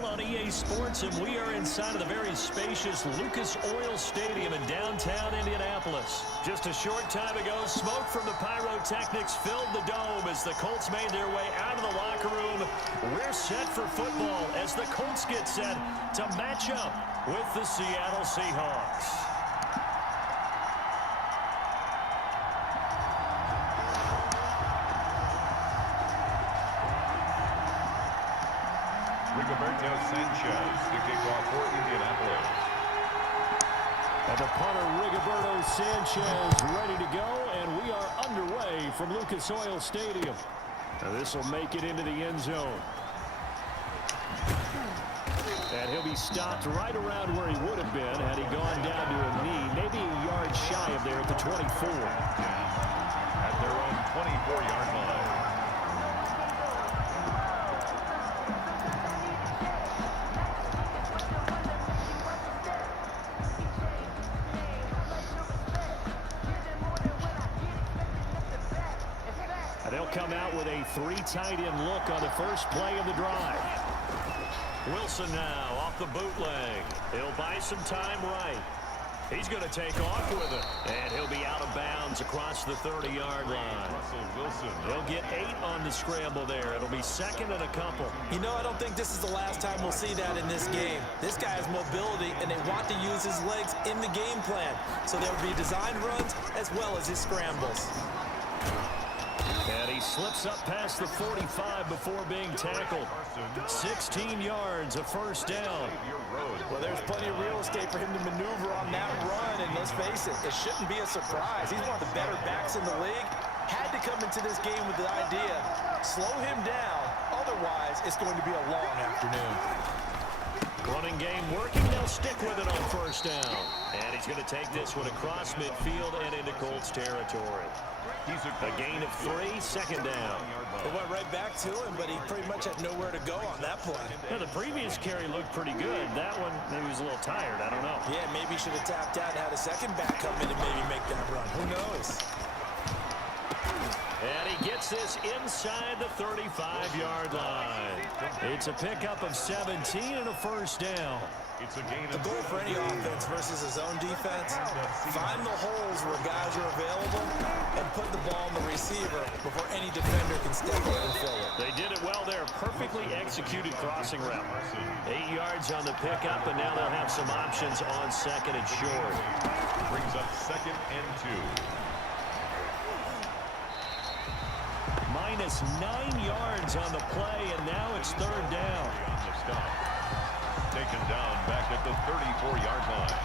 NFL on EA Sports, and we are inside of the very spacious Lucas Oil Stadium in downtown Indianapolis. Just a short time ago, smoke from the pyrotechnics filled the dome as the Colts made their way out of the locker room. We're set for football as the Colts get set to match up with the Seattle Seahawks. Rigoberto Sanchez to kick off for Indianapolis. And the punter, Rigoberto Sanchez, ready to go, and we are underway from Lucas Oil Stadium. Now this will make it into the end zone. And he'll be stopped right around where he would have been had he gone down to a knee, maybe a yard shy of there at the 24. At their own 24-yard line. They'll come out with a three-tight end look on the first play of the drive. Wilson now off the bootleg. He'll buy some time right. He's going to take off with it. And he'll be out of bounds across the 30-yard line. Russell Wilson. He'll get 8 on the scramble there. It'll be second and a couple. You know, I don't think this is the last time we'll see that in this game. This guy has mobility, and they want to use his legs in the game plan. So there will be design runs as well as his scrambles. And he slips up past the 45 before being tackled. 16 yards, a first down. Well, there's plenty of real estate for him to maneuver on that run, and let's face it, it shouldn't be a surprise. He's one of the better backs in the league. Had to come into this game with the idea, slow him down, otherwise it's going to be a long afternoon. Running game working, they'll stick with it on first down. And he's going to take this one across midfield and into Colts territory. A gain of 3, second down. It went right back to him, but he pretty much had nowhere to go on that play. Yeah, the previous carry looked pretty good. That one, maybe he was a little tired. I don't know. Yeah, maybe he should have tapped out and had a second back come in and maybe make that run. Who knows? And he gets this inside the 35-yard line. It's a pickup of 17 and a first down. It's a gain The of goal for any offense versus his own defense, find the holes where guys are available and put the ball in the receiver before any defender can step up and fill it. They did it well there. Perfectly executed crossing route. 8 yards on the pickup, and now they'll have some options on second and short. brings up second and 2. Minus 9 yards on the play, and now it's third down. On the stop. Taken down back at the 34-yard line.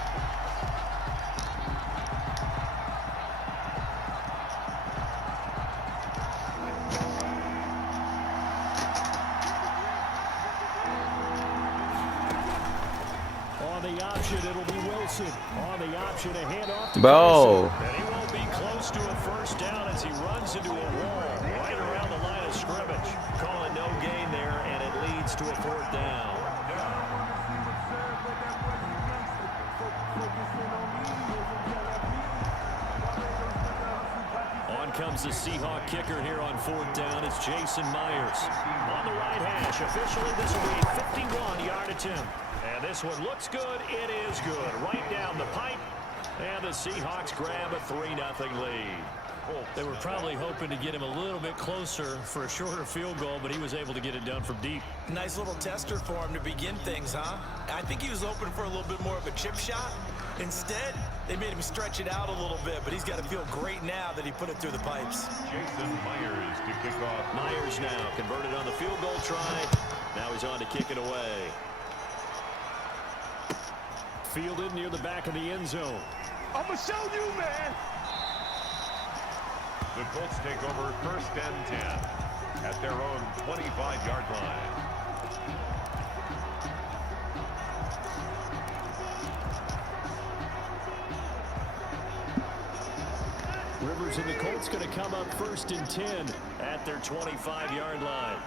On the option, it'll be Wilson. On the option, a handoff to Bro. Wilson. And he won't be close to a first down as he runs into a wall right around the line of scrimmage. Calling no gain there, and it leads to a fourth down. On comes the Seahawk kicker here on fourth down. It's Jason Myers. On the right hash. Officially, this will be a 51-yard attempt. And this one looks good. It is good. Right down the pipe. And the Seahawks grab a 3-0 lead. They were probably hoping to get him a little bit closer for a shorter field goal, but he was able to get it done from deep. Nice little tester for him to begin things, huh? I think he was hoping for a little bit more of a chip shot. Instead, they made him stretch it out a little bit, but he's got to feel great now that he put it through the pipes. Jason Myers to kick off. Myers now converted on the field goal try. Now he's on to kick it away. Fielded near the back of the end zone. I'm going to show you, man. The Colts take over first and 10 at their own 25-yard line. Rivers and the Colts going to come up first and 10 at their 25-yard line.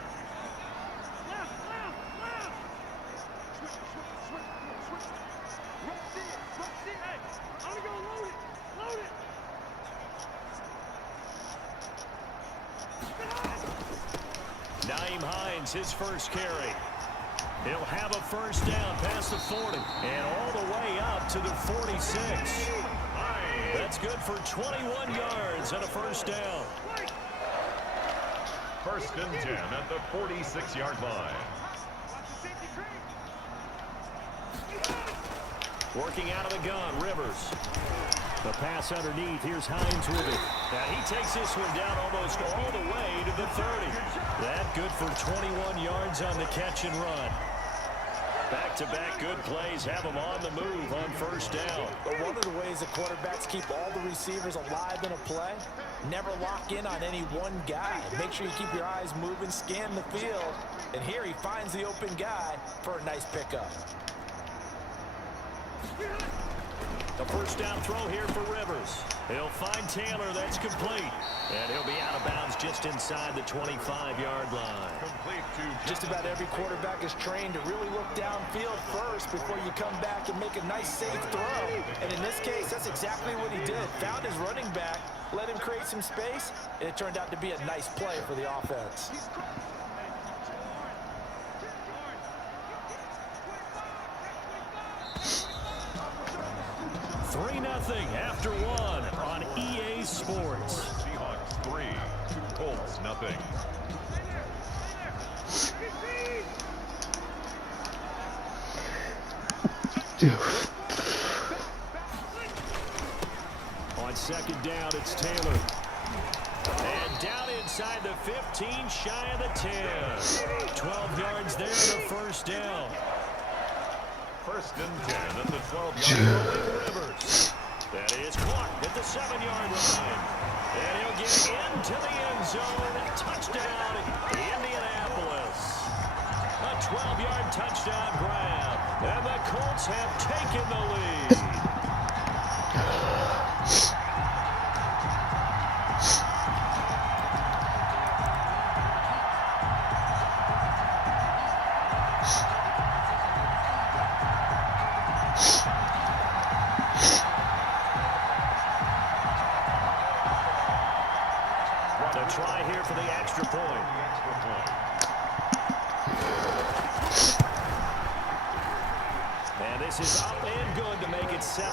Nyheim Hines, his first carry. He'll have a first down past the 40 and all the way up to the 46. That's good for 21 yards and a first down. First and 10 at the 46-yard line. Working out of the gun, Rivers. The pass underneath. Here's Hines with it. Now he takes this one down almost all the way to the 30. That good for 21 yards on the catch and run. Back-to-back good plays have them on the move on first down. But one of the ways the quarterbacks keep all the receivers alive in a play, never lock in on any one guy. Make sure you keep your eyes moving, scan the field. And here he finds the open guy for a nice pickup. The first down throw here for Rivers. He'll find Taylor. That's complete. And he'll be out of bounds just inside the 25-yard line. Complete to Just about every quarterback is trained to really look downfield first before you come back and make a nice, safe throw. And in this case, that's exactly what he did. Found his running back, let him create some space, and it turned out to be a nice play for the offense. 3-0 after one on EA Sports. Seahawks 3, Colts nothing. On second down, it's Taylor. And down inside the 15, shy of the 10. 12 yards there and a first down. First and 10 at the 12-yard line. Rivers. That is Clark at the 7-yard line. And he'll get into the end zone. Touchdown, Indianapolis. A 12-yard touchdown grab. And the Colts have taken the lead. Try here for the extra point. And this is up and good to make it 7-3.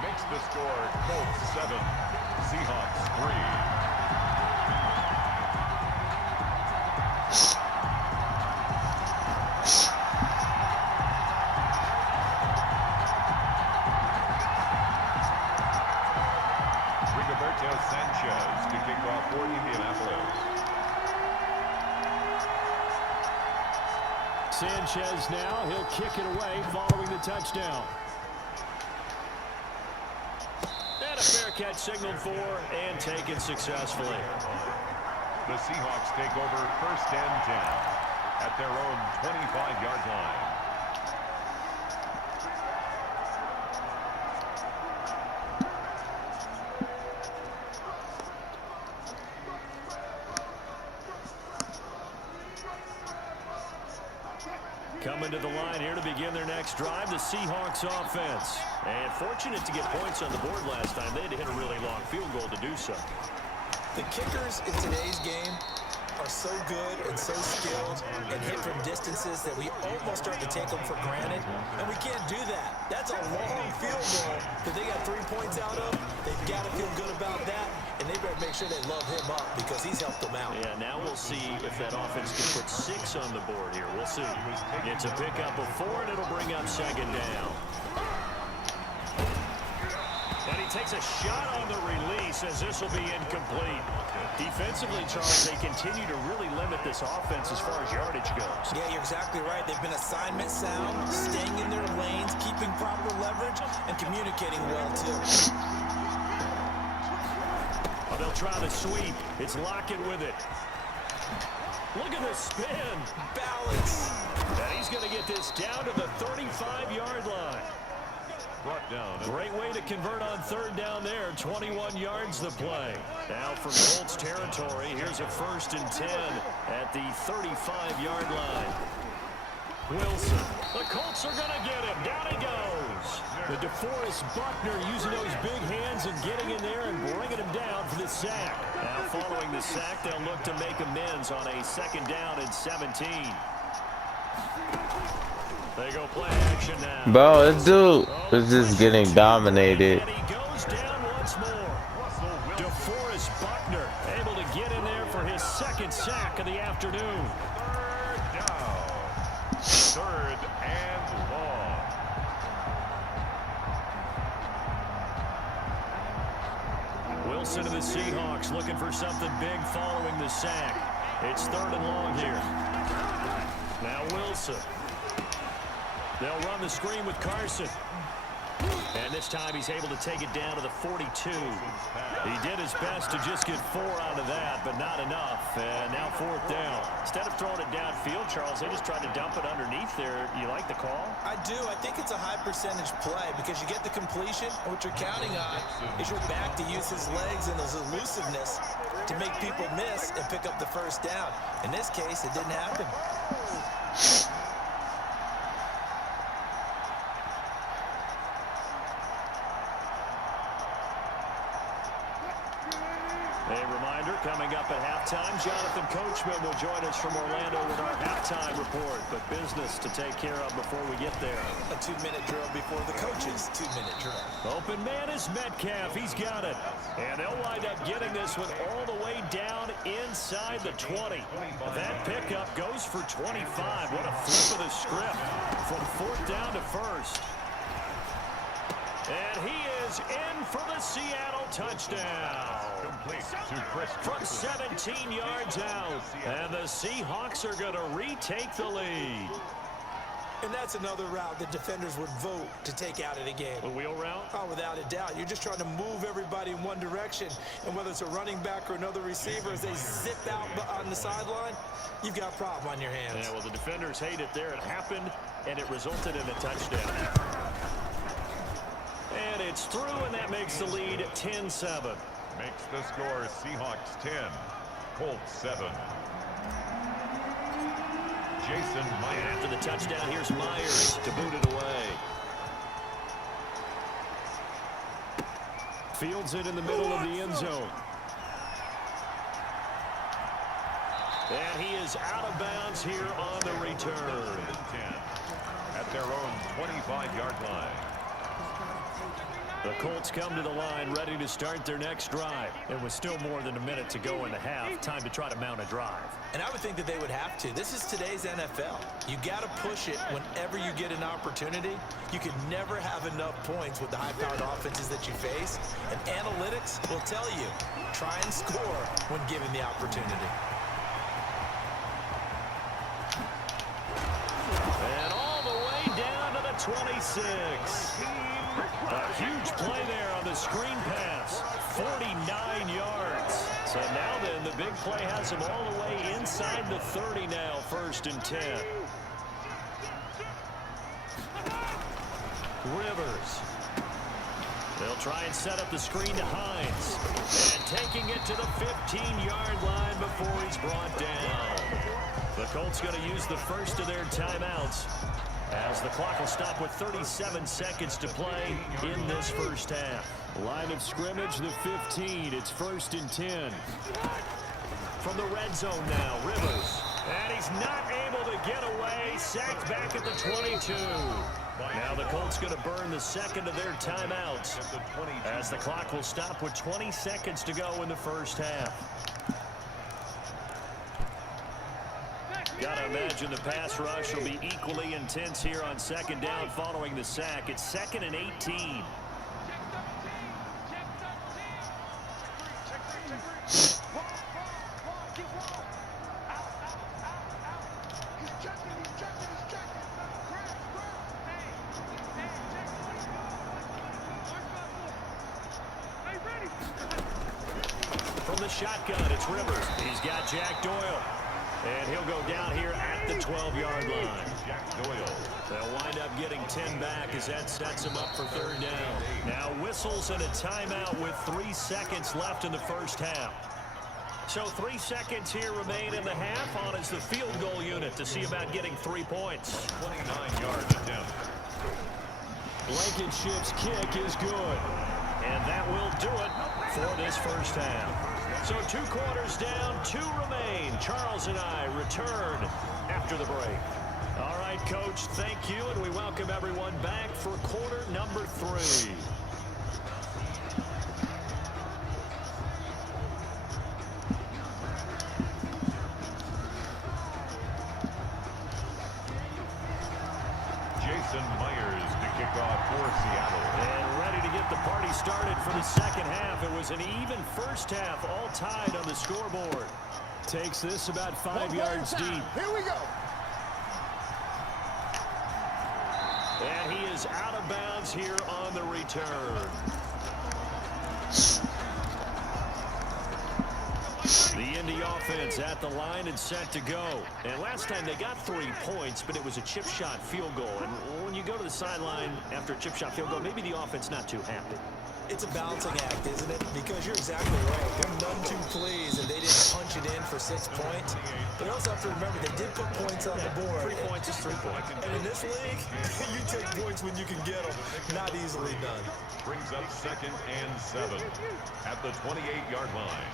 Makes the score Colts 7, Seahawks 3. Sanchez to kick off for Indianapolis. Sanchez now, he'll kick it away following the touchdown. And a fair catch signaled for and taken successfully. The Seahawks take over first and 10 at their own 25-yard line. Coming to the line here to begin their next drive, the Seahawks offense. And fortunate to get points on the board last time. They had to hit a really long field goal to do so. The kickers in today's game are so good and so skilled and hit from distances that we almost start to take them for granted. And we can't do that. That's a long field goal that they got 3 points out of. They've got to feel good about that. And they better make sure they love him up because he's helped them out. Yeah, now we'll see if that offense can put 6 on the board here. We'll see. It's a pickup of 4, and it'll bring up second down. And he takes a shot on the release as this will be incomplete. Defensively, Charles, they continue to really limit this offense as far as yardage goes. Yeah, you're exactly right. They've been assignment sound, staying in their lanes, keeping proper leverage, and communicating well, too. Oh, they'll try the sweep. It's Lockett with it. Look at the spin. Balance. And he's going to get this down to the 35-yard line. Brought down. Great way to convert on third down there. 21 yards the play. Now from Colts territory, here's a first and 10 at the 35-yard line. Wilson. The Colts are going to get him. Down he goes. The DeForest Buckner using those big hands and getting in there and bringing him down for the sack. Now following the sack, they'll look to make amends on a second down and 17. They go play action now. Bro, this dude is just getting dominated. And he goes down once more. DeForest Buckner able to get in there for his second sack of the afternoon. Third down. Third and long. Wilson and the Seahawks looking for something big following the sack. It's third and long here. Now Wilson. They'll run the screen with Carson. And this time he's able to take it down to the 42. He did his best to just get 4 out of that, but not enough. And now fourth down. Instead of throwing it downfield, Charles, they just tried to dump it underneath there. You like the call? I do. I think it's a high percentage play because you get the completion. And what you're counting on is your back to use his legs and his elusiveness to make people miss and pick up the first down. In this case, it didn't happen. A reminder, coming up at halftime, Jonathan Coachman will join us from Orlando with our halftime report. But business to take care of before we get there. A 2-minute drill before the coach's 2-minute drill. Open man is Metcalf. He's got it. And they'll wind up getting this one all the way down inside the 20. That pickup goes for 25. What a flip of the script from fourth down to first. And he is in for the Seattle touchdown. Complete to Chris From 17 yards out. And the Seahawks are going to retake the lead. And that's another route that defenders would vote to take out of the game. The wheel route? Oh, without a doubt. You're just trying to move everybody in one direction. And whether it's a running back or another receiver, as they zip out on the sideline, you've got a problem on your hands. Yeah, well, the defenders hate it there. It happened, and it resulted in a touchdown. And it's through, and that makes the lead 10-7. Makes the score Seahawks 10, Colts 7. Jason Myers. After the touchdown, here's Myers to boot it away. Fields it in the middle of the end zone. And he is out of bounds here on the return. 10 at their own 25-yard line. The Colts come to the line ready to start their next drive. And with still more than a minute to go in the half, time to try to mount a drive. And I would think that they would have to. This is today's NFL. You got to push it whenever you get an opportunity. You can never have enough points with the high-powered offenses that you face. And analytics will tell you, try and score when given the opportunity. And all the way down to the 26. A huge play there on the screen pass. 49 yards. So now then, the big play has him all the way inside the 30 now, first and 10. Rivers. They'll try and set up the screen to Hines. And taking it to the 15-yard line before he's brought down. The Colts going to use the first of their timeouts, as the clock will stop with 37 seconds to play in this first half. Line of scrimmage, the 15. It's first and 10. From the red zone now, Rivers. And he's not able to get away. Sacked back at the 22. Now the Colts going to burn the second of their timeouts, as the clock will stop with 20 seconds to go in the first half. Got to imagine the pass rush will be equally intense here on second down following the sack. It's second and 18. From the shotgun, it's Rivers. He's got Jack Doyle. And he'll go down here at the 12-yard line. Jack Doyle. They'll wind up getting 10 back as that sets him up for third down. Now whistles and a timeout with 3 seconds left in the first half. So 3 seconds here remain in the half on as the field goal unit to see about getting 3 points. 29-yard attempt. Blankenship's kick is good. And that will do it for this first half. So 2 quarters down, 2 remain. Charles and I return after the break. All right, Coach, thank you, and we welcome everyone back for quarter number 3. Jason Myers to kick off for Seattle. And ready to get the party started for the second half. It was an even first half, all tied on the scoreboard. Takes this about 5 yards deep. Here we go. And he is out of bounds here on the return. The Indy offense at the line and set to go. And last time they got 3 points, but it was a chip shot field goal. And when you go to the sideline after a chip shot field goal, maybe the offense not too happy. It's a balancing act, isn't it? Because you're exactly right. They're none too pleased, and they didn't punch it in for 6 points. But you also have to remember they did put points on the board. 3 points is 3 points. And in this league, you take points when you can get them. Not easily done. Brings up 2nd and 7 at the 28-yard line.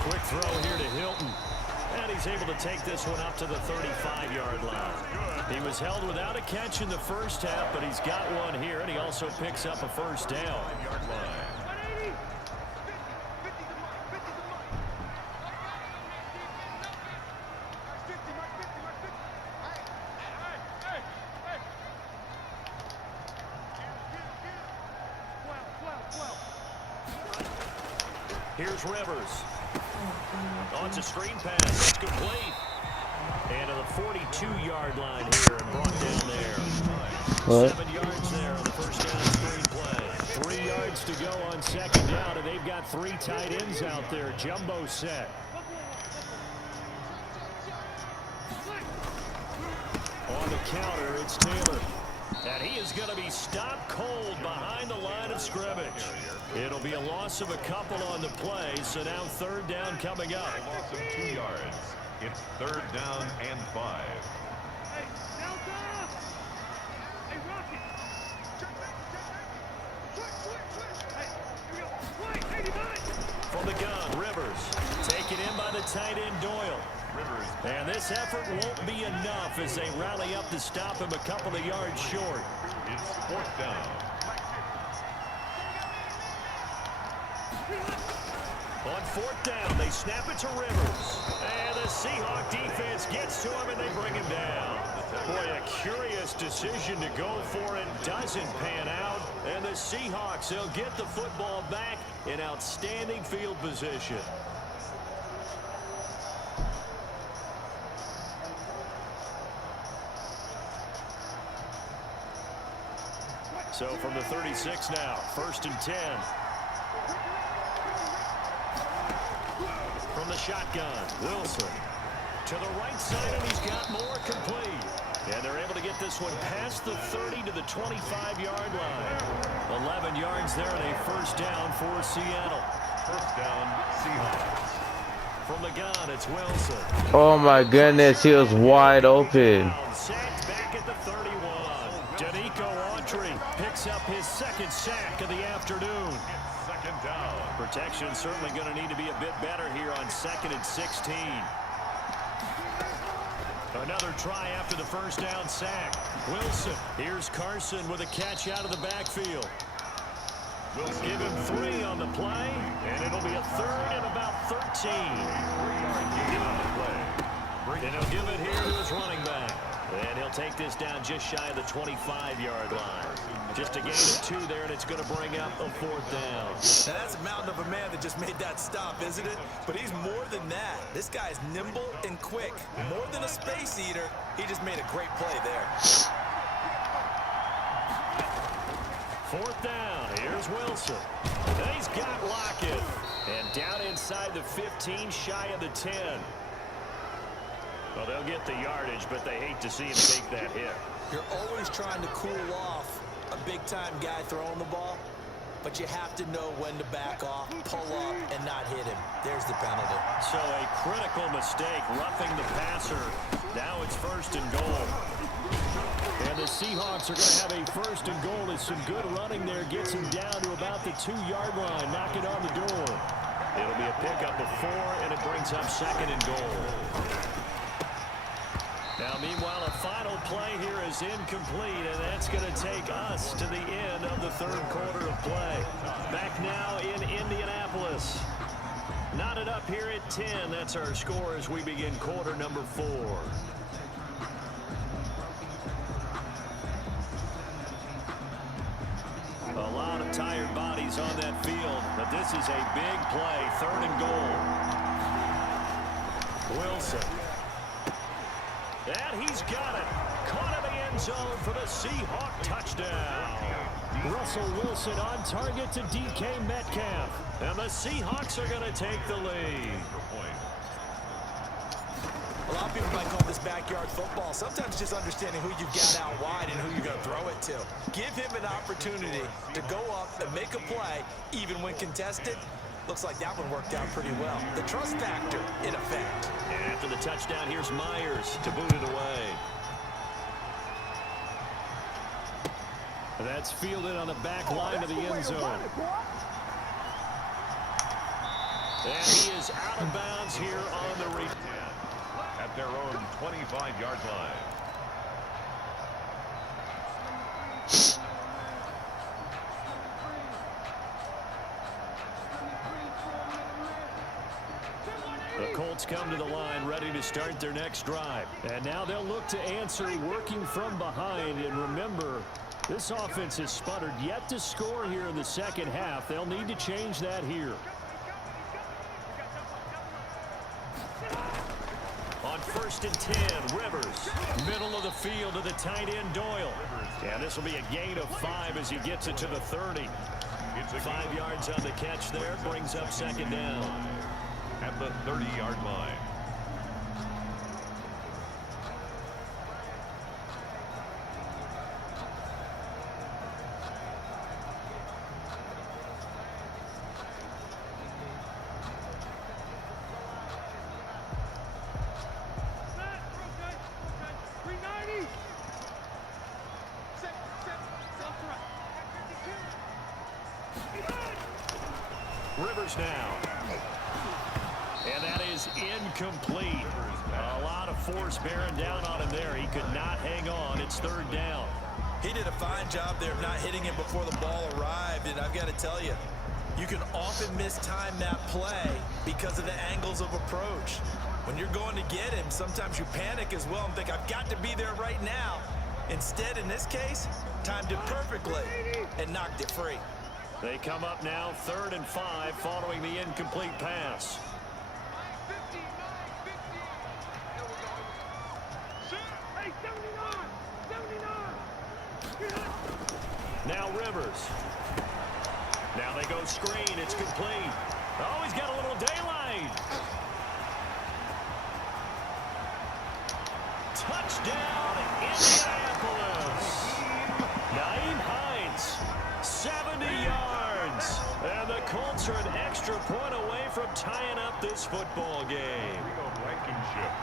Quick throw here to Hilton. And he's able to take this one up to the 35-yard line. He was held without a catch in the first half, but he's got one here, and he also picks up a first down. 5-yard line. Here's Rivers. On to screen pass. It's complete. And to the 42-yard line here and brought down there. What? 7 yards there on the first down screen play. 3 yards to go on second down, and they've got 3 tight ends out there. Jumbo set. On the counter, it's Taylor. And he is going to be stopped cold behind the line of scrimmage. It'll be a loss of a couple on the play, so now 3rd down coming up. A loss of 2 yards. It's 3rd down and 5. Hey, Delta! Hey, Rocky! Hey, here we go. Play, 89! From the gun, Rivers. Taken in by the tight end, Doyle. Rivers. And this effort won't be enough as they rally up to stop him a couple of yards short. It's 4th down. On 4th down, they snap it to Rivers. And the Seahawk defense gets to him, and they bring him down. Boy, a curious decision to go for it. Doesn't pan out. And the Seahawks, they'll get the football back in outstanding field position. So from the 36 now, 1st and 10. From the shotgun, Wilson. To the right side, and he's got more complete. And they're able to get this one past the 30 to the 25-yard line. 11 yards there and a 1st down for Seattle. 1st down, Seahawks. From the gun, it's Wilson. Oh my goodness, he was wide open. Sacked back at the 31. Danico Autry picks up his 2nd sack of the afternoon. 2nd down. Protection certainly going to need to be a bit better here on 2nd and 16. Another try after the 1st down sack. Wilson. Here's Carson with a catch out of the backfield. Wilson. Give him 3 on the play, and it'll be a 3rd and about 13. 3-yard gain on the play. And he'll give it here to his running back. And he'll take this down just shy of the 25-yard line. Just a gain of 2 there, and it's going to bring up a 4th down. Now that's a mountain of a man that just made that stop, isn't it? But he's more than that. This guy's nimble and quick. More than a space eater, he just made a great play there. 4th down. Here's Wilson. And he's got Lockett. And down inside the 15, shy of the 10. Well, they'll get the yardage, but they hate to see him take that hit. You're always trying to cool off a big-time guy throwing the ball, but you have to know when to back off, pull up, and not hit him. There's the penalty. So a critical mistake, roughing the passer. Now it's 1st and goal. And the Seahawks are going to have a first and goal as some good running there gets him down to about the 2-yard line, knocking on the door. It'll be a pickup of 4, and it brings up second and goal. Now, meanwhile, a final play here is incomplete, and that's going to take us to the end of the third quarter of play. Back now in Indianapolis. Knotted up here at 10. That's our score as we begin quarter number 4. A lot of tired bodies on that field, but this is a big play, third and goal. Wilson. And he's got it. Caught in the end zone for the Seahawk touchdown. Russell Wilson on target to DK Metcalf. And the Seahawks are going to take the lead. A lot of people might call this backyard football. Sometimes just understanding who you've got out wide and who you're going to throw it to. Give him an opportunity to go up and make a play, even when contested. Looks like that one worked out pretty well. The trust factor, in effect. And after the touchdown, here's Myers to boot it away. That's fielded on the back line of the end zone. And he is out of bounds here on the return. At their own 25-yard line. The Colts come to the line ready to start their next drive. And now they'll look to answer working from behind. And remember, this offense has sputtered yet to score here in the second half. They'll need to change that here. On 1st and 10, Rivers. Middle of the field to the tight end, Doyle. And this will be a gain of 5 as he gets it to the 30. 5 yards on the catch there, brings up second down. At the 30-yard line. Rivers now. And that is incomplete. A lot of force bearing down on him there. He could not hang on. It's third down. He did a fine job there of not hitting it before the ball arrived. And I've got to tell you, you can often mistime that play because of the angles of approach. When you're going to get him, sometimes you panic as well and think, I've got to be there right now. Instead, in this case, timed it perfectly and knocked it free. They come up now, 3rd and 5, following the incomplete pass. Now Rivers. Now they go screen. It's complete. Oh, he's got a little daylight. Touchdown, Indianapolis. Nyheim Hines, 70 yards. And the Colts are an extra point away from tying up this football game.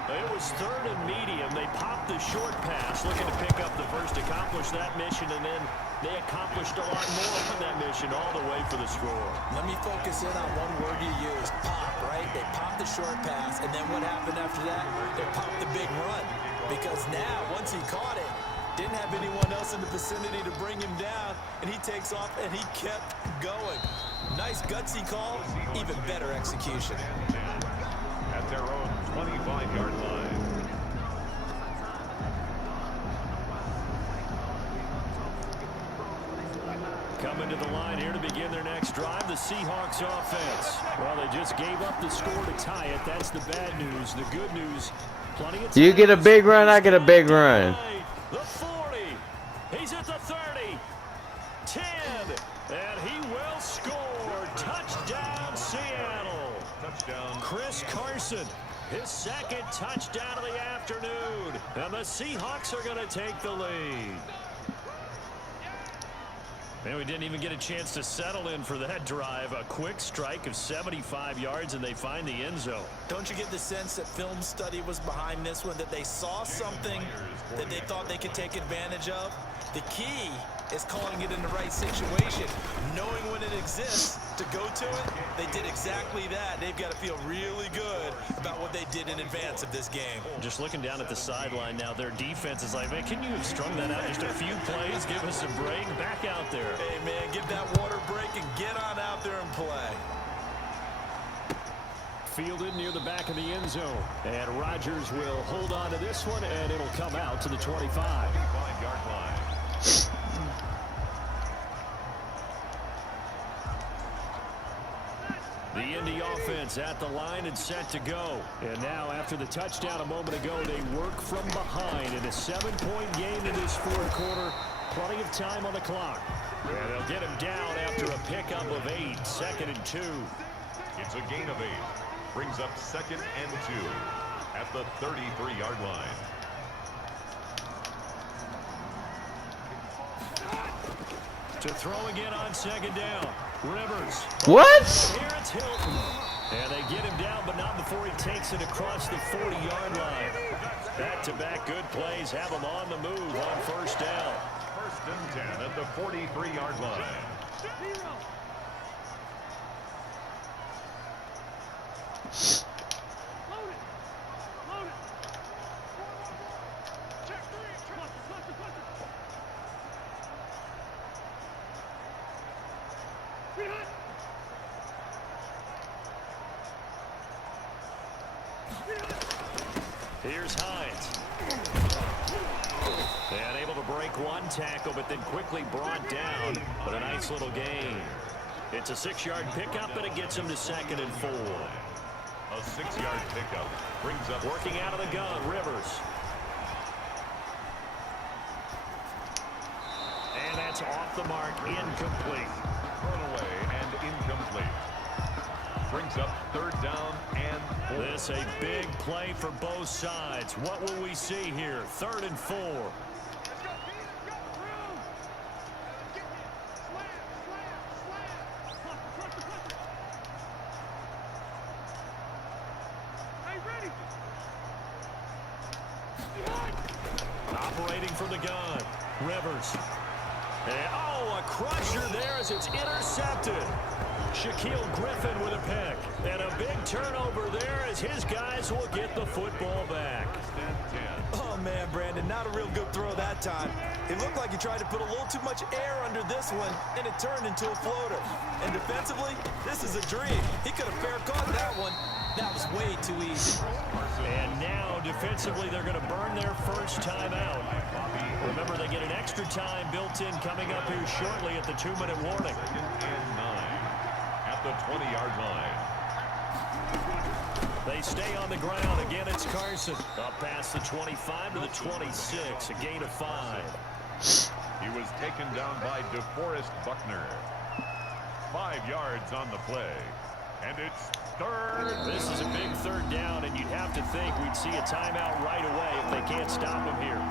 It was 3rd and medium. They popped the short pass, looking to pick up the first, accomplish that mission, and then they accomplished a lot more on that mission all the way for the score. Let me focus in on one word you used, pop, right? They popped the short pass, and then what happened after that? They popped the big run. Because now, once he caught it, didn't have anyone else in the vicinity to bring him down, and he takes off, and he kept going. Nice gutsy call, even better execution. At their own 25-yard line. Coming to the line here to begin their next drive, the Seahawks offense. Well, they just gave up the score to tie it. That's the bad news. The good news, plenty of time. You get a big run, I get a big run. The 40. He's at the 30. 10. And he will score. Touchdown, Seattle. Touchdown. Chris Carson, his second touchdown of the afternoon. And the Seahawks are going to take the lead. And we didn't even get a chance to settle in for that drive. A quick strike of 75 yards, and they find the end zone. Don't you get the sense that film study was behind this one, that they saw something that they thought they could take advantage of? The key is calling it in the right situation, knowing when it exists to go to it. They did exactly that. They've got to feel really good about what they did in advance of this game. Just looking down at the sideline now, their defense is like, man, can you have strung that out just a few plays? Give us a break. Back out there. Hey, man, give that water break and get on out there and play. Fielded near the back of the end zone. And Rodgers will hold on to this one, and it'll come out to the 25. 25-yard line. The Indy offense at the line and set to go. And now after the touchdown a moment ago, they work from behind in a 7-point game in this fourth quarter. Plenty of time on the clock. And they'll get him down after a pickup of 8, 2nd and 2. It's a gain of 8. Brings up 2nd and 2 at the 33-yard line. To throw again on 2nd down. Rivers. What? Here it's Hilton. And they get him down, but not before he takes it across the 40-yard line. Back-to-back good plays have him on the move on 1st down. 1st and 10 at the 43-yard line. Here's Hines. And able to break one tackle, but then quickly brought down. But a nice little gain. It's a 6-yard pickup, and it gets him to 2nd and 4. A 6-yard pickup brings up. Working out of the gun, Rivers. And that's off the mark, incomplete. Thrown away and incomplete. Brings up 3rd down and 4. This a big play for both sides. What will we see here? 3rd and 4. Operating from the gun. Rivers. And, oh, a crusher there as it's intercepted. Shaquille Griffin with a pick. And a big turnover there as his guys will get the football back. Oh, man, Brandon, not a real good throw that time. It looked like he tried to put a little too much air under this one, and it turned into a floater. And defensively, this is a dream. He could have fair caught that one. That was way too easy. And now, defensively, they're going to burn their first time out. Remember, they get an extra time built in coming up here shortly at the 2-minute warning. 2nd and 9 at the 20-yard line. They stay on the ground. Again, it's Carson. Up past the 25 to the 26, a gain of 5. He was taken down by DeForest Buckner. 5 yards on the play. And it's 3rd. This is a big 3rd down, and you'd have to think we'd see a timeout right away if they can't stop him here.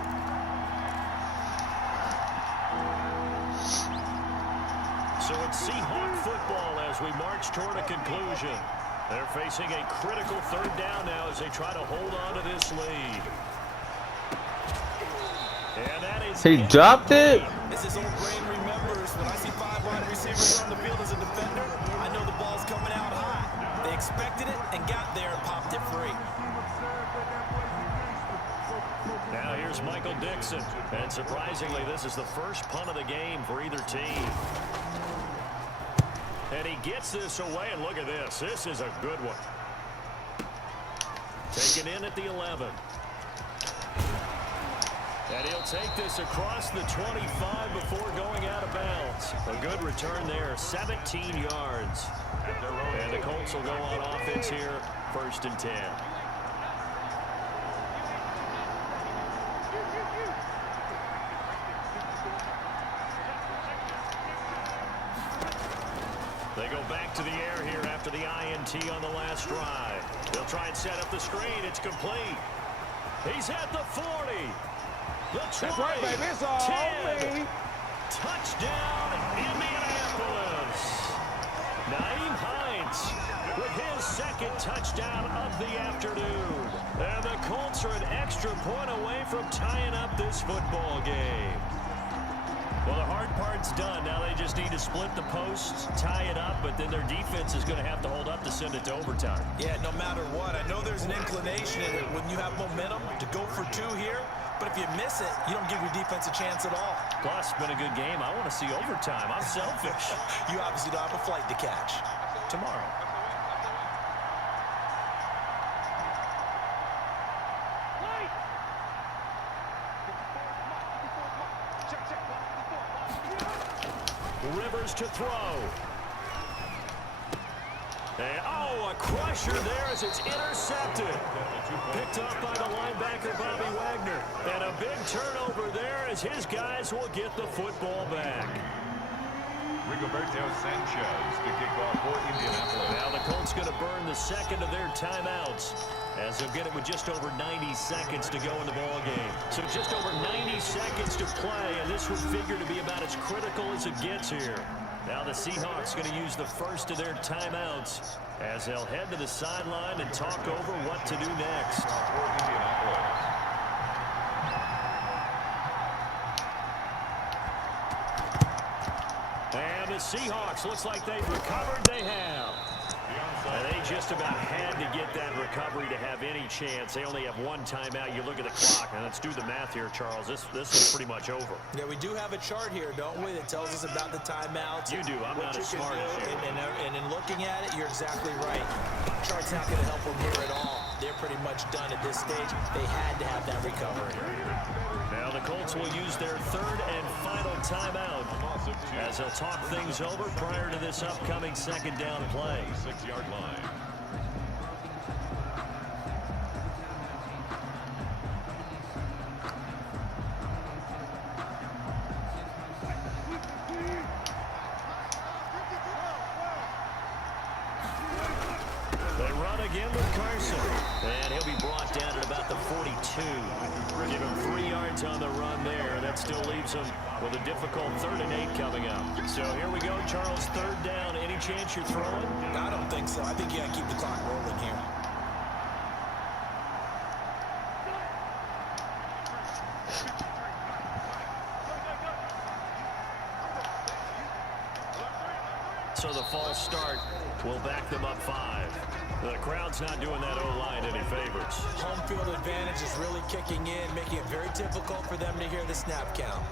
So it's Seahawk football as we march toward a conclusion. They're facing a critical 3rd down now as they try to hold on to this lead. And that is He dropped it? As his old brain remembers, when I see 5 wide receivers on the field as a defender, I know the ball's coming out high. They expected it and got there and popped it free. Now here's Michael Dixon. And surprisingly, this is the first punt of the game for either team. And he gets this away, and look at this. This is a good one. Taken in at the 11. And he'll take this across the 25 before going out of bounds. A good return there, 17 yards. And the Colts will go on offense here, 1st and 10. They go back to the air here after the INT on the last drive. They'll try and set up the screen. It's complete. He's at the 40. The 20. That's right, baby. It's all 10. me. Touchdown. from tying up this football game. Well, the hard part's done. Now they just need to split the posts, tie it up, but then their defense is going to have to hold up to send it to overtime. Yeah, no matter what. I know there's an inclination in it when you have momentum to go for two here, but if you miss it, you don't give your defense a chance at all. Plus, it's been a good game. I want to see overtime. I'm selfish. You obviously don't have a flight to catch. Tomorrow. Rivers to throw. And, oh, a crusher there as it's intercepted. Picked up by the linebacker, Bobby Wagner. And a big turnover there as his guys will get the football back. Rigoberto Sanchez to kick off for Indianapolis. Now the Colts going to burn the second of their timeouts as they'll get it with just over 90 seconds to go in the ball game. So just over 90 seconds to play, and this would figure to be about as critical as it gets here. Now the Seahawks going to use the first of their timeouts as they'll head to the sideline and talk over what to do next. For Indianapolis. And the Seahawks, looks like they've recovered. They have. And they just about had to get that recovery to have any chance. They only have one timeout. You look at the clock, and let's do the math here, Charles. This is pretty much over. Yeah, we do have a chart here, don't we, that tells us about the timeouts. You do. I'm not as smart as you. And in looking at it, you're exactly right. Chart's not going to help them here at all. They're pretty much done at this stage. They had to have that recovery. Now the Colts will use their third and final timeout as they'll talk things over prior to this upcoming second down play. 6-yard line. They run again with Carson, and he'll be brought down at about the 42. Give him 3 yards on the run there. That still leaves him with a difficult 3rd and 8 coming up. So here we go, Charles, 3rd down. Any chance you're throwing? I don't think so. I think you got to keep the clock rolling here. So the false start will back them up 5. The crowd's not doing that O-line any favors. Home field advantage is really kicking in, making it very difficult for them to hear the snap count.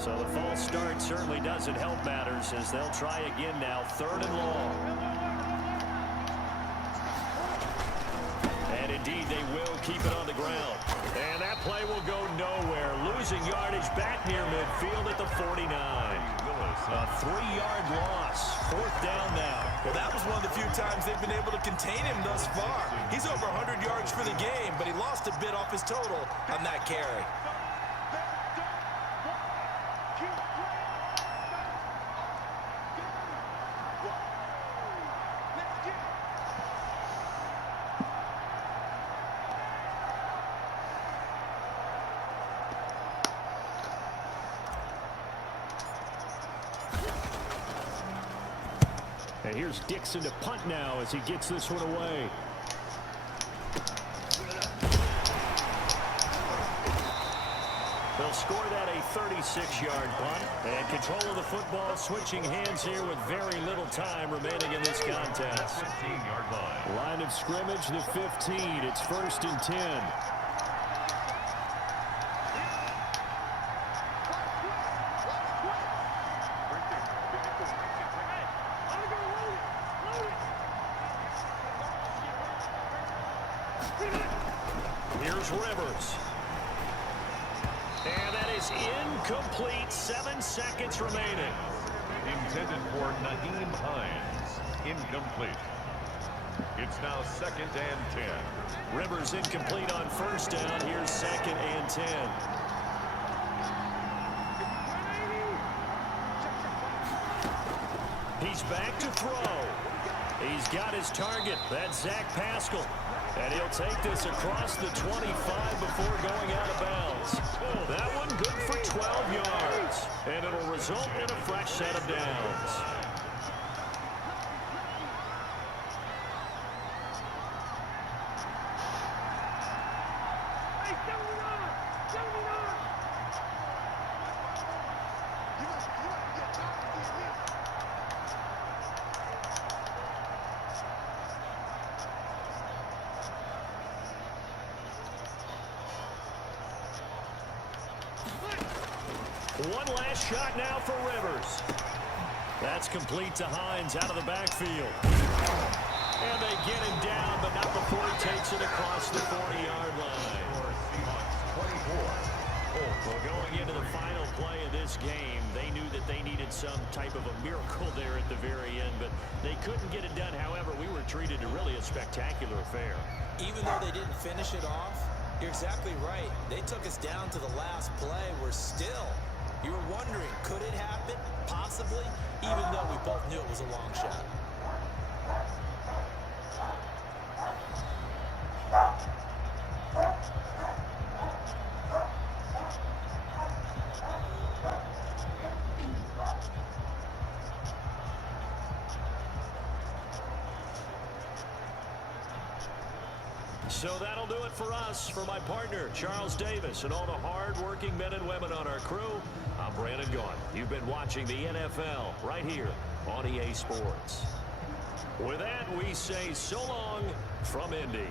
So the false start certainly doesn't help matters as they'll try again now, 3rd and long. And indeed, they will keep it on the ground. And that play will go nowhere. Losing yardage back near midfield at the 49. A 3-yard loss. 4th down now. Well, that was one of the few times they've been able to contain him thus far. He's over 100 yards for the game, but he lost a bit off his total on that carry. And here's Dixon to punt now as he gets this one away. They'll score that a 36-yard punt. And control of the football switching hands here with very little time remaining in this contest. 15-yard line. Line of scrimmage, the 15. It's 1st and 10. Here's Rivers. And that is incomplete. 7 seconds remaining. Intended for Nyheim Hines. Incomplete. It's now 2nd and 10. Rivers incomplete on 1st down. Here's 2nd and 10. He's back to throw. He's got his target. That's Zach Pascal. And he'll take this across the 25 before going out of bounds. Oh, that one good for 12 yards. And it'll result in a fresh set of downs. One last shot now for Rivers. That's complete to Hines out of the backfield. And they get him down, but not before he takes it across the 40-yard line. Well, going into the final play of this game, they knew that they needed some type of a miracle there at the very end, but they couldn't get it done. However, we were treated to really a spectacular affair. Even though they didn't finish it off, you're exactly right. They took us down to the last play. We're still, you were wondering, could it happen? Possibly, even though we both knew it was a long shot. So that'll do it for us. For my partner, Charles Davis, and all the hard-working men and women on our crew, I'm Brandon Gaudin. You've been watching the NFL right here on EA Sports. With that, we say so long from Indy.